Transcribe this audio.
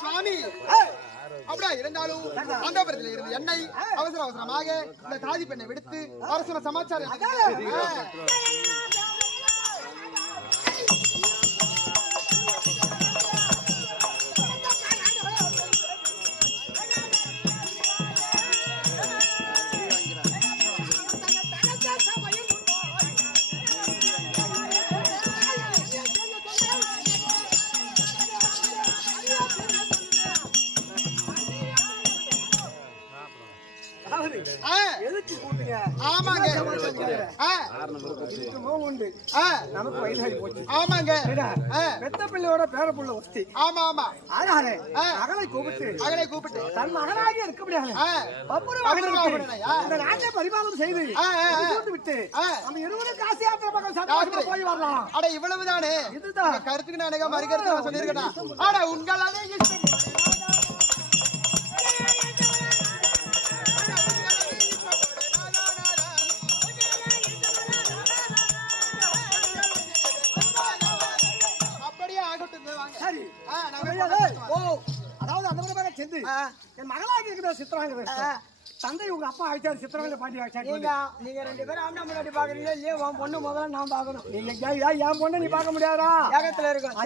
சுவாமி அப்படியா இருந்தாலும் அந்தபுரத்தில் இருந்து என்னை அவசர அவசரமாக இந்த தாதி பெண்ணை விடுத்து அரசன சமாச்சாரம் ஆமாங்க நமக்கு வயசாகி போச்சு. ஆமாங்க பெத்த பிள்ளையோட பேர புள்ள வஸ்தி. ஆமா ஆமா மகளை கூப்பிட்டு தன் மகனாக மகனாக இருக்க முடியாது இந்த நாட்டை பரிபாலனம் செய்து விட்டு நம்ம இருவரும் காசி யாத்திரை பக்கம் சந்தோஷமா போய் வரலாம். அட இவ்வளவுதானே இதுதான் கருத்துக்கு நான் மறுக்கருத்து சொல்லியிருக்கேன். ஆனா உங்களாலே சரி. அதாவது அந்த மாதிரி சென்று என் மகளாக இருக்கிற சித்திராங்க தந்தை உங்க அப்பா ஆயிட்டாரு சித்திரவங்க பாண்டி ஆயிட்டாரு. நீங்க ரெண்டு பேரும் ஆண்டா முன்னாடி பாக்குறீங்க இல்லையே உன் பொண்ணு முதல்ல நான் பாக்கணும். நீங்க என் பொண்ணு நீ பார்க்க முடியாதா? ஏகத்துல இருக்கும்.